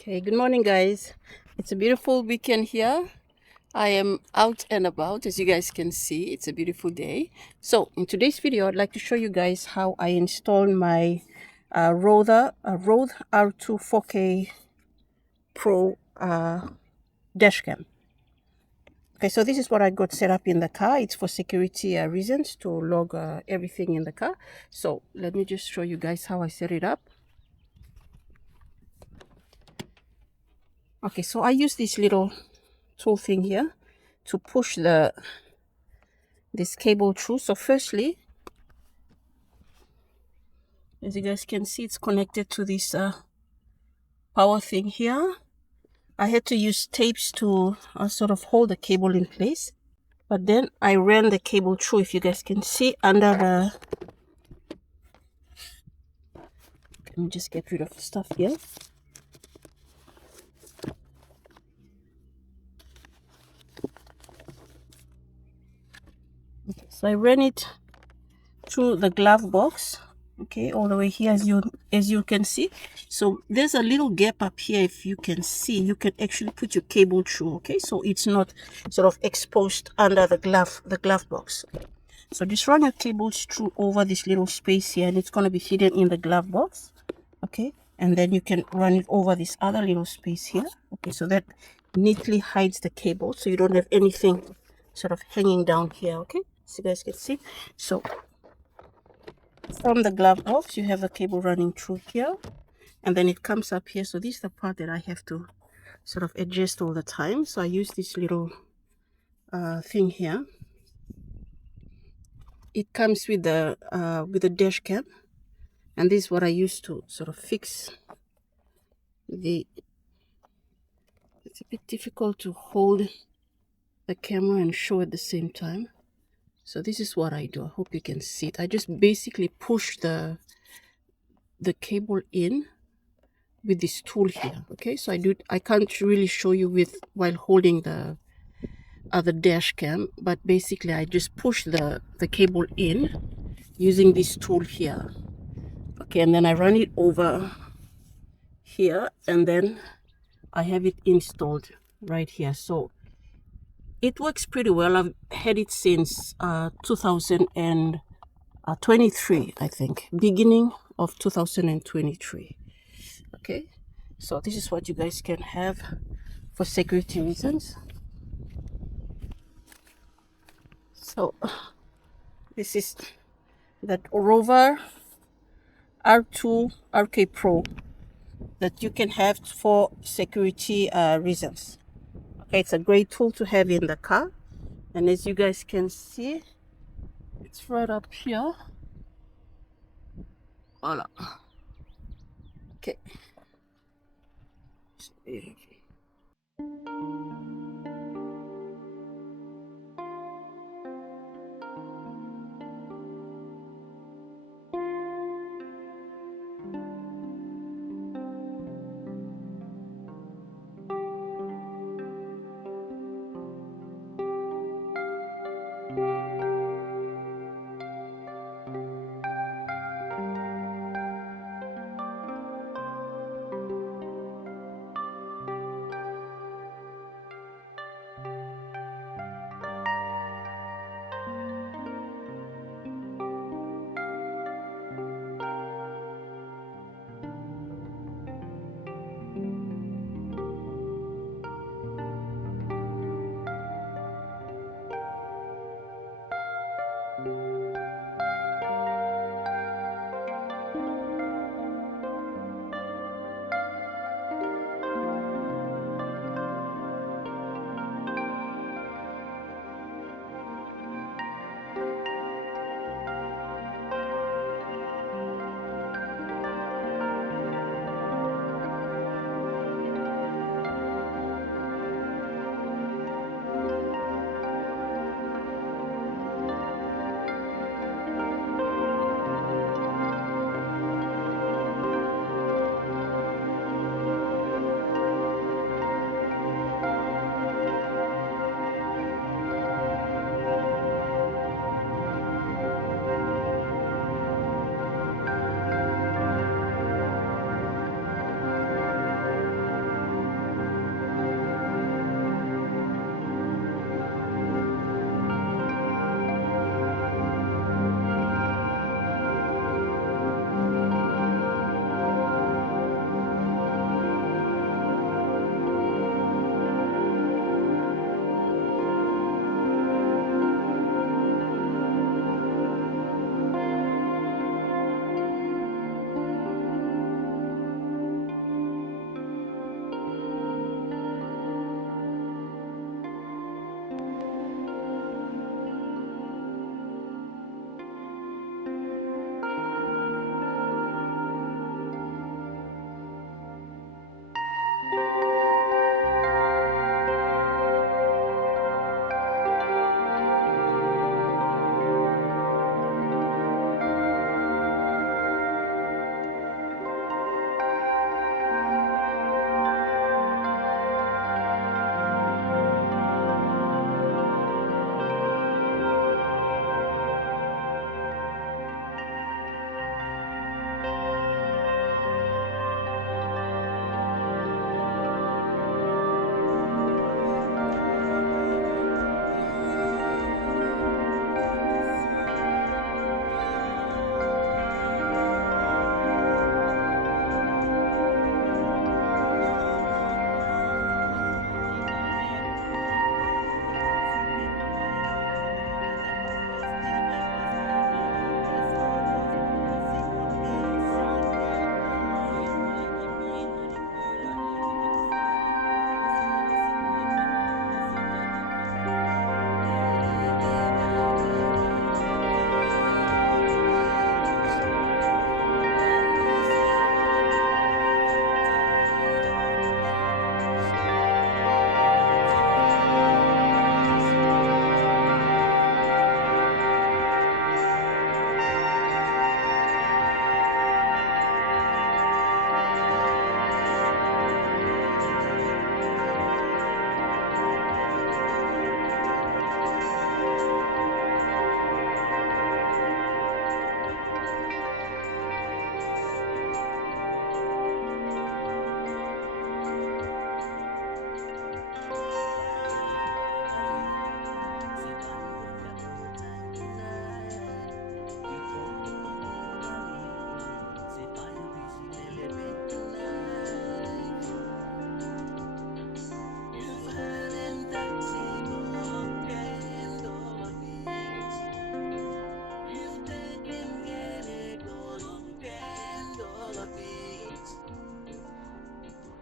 Okay, good morning, guys. It's a beautiful weekend here. I am out and about, as you guys can see. It's a beautiful day. So, in today's video, I'd like to show you guys how I installed my ROVE R2-4K PRO Dashcam. Okay, so this is what I got set up in the car. It's for security reasons to log everything in the car. So, let me just show you guys how I set it up. Okay, so I use this little tool thing here to push this cable through. So firstly, as you guys can see, it's connected to this power thing here. I had to use tapes to sort of hold the cable in place, but then I ran the cable through, if you guys can see, under the... Let me just get rid of the stuff here. Okay, so I ran it through the glove box, okay, all the way here, as you can see. So there's a little gap up here. If you can see, you can actually put your cable through, okay, so it's not sort of exposed under the glove box. So just run your cables through over this little space here, and it's going to be hidden in the glove box, okay, and then you can run it over this other little space here, okay, so that neatly hides the cable, so you don't have anything sort of hanging down here, okay, so you guys can see. So from the glove box, you have the cable running through here, and then it comes up here. So this is the part that I have to sort of adjust all the time. So I use this little thing here. It comes with the dash cam, and this is what I use to sort of fix the... It's a bit difficult to hold the camera and show at the same time. So this is what I do. I hope you can see it. I just basically push the cable in with this tool here, okay. So I can't really show you while holding the dash cam, but basically I just push the cable in using this tool here, okay, and then I run it over here, and then I have it installed right here. So it works pretty well. I've had it since 2023, I think, beginning of 2023. Okay, so this is what you guys can have for security reasons. So this is that ROVE R2-4K PRO that you can have for security reasons. Okay, it's a great tool to have in the car, and as you guys can see, it's right up here. Voila. Okay.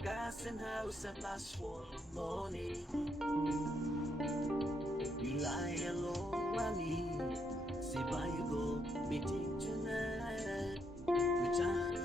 gas and house at last for morning. You lie alone on me. See by you go, meeting tonight. We try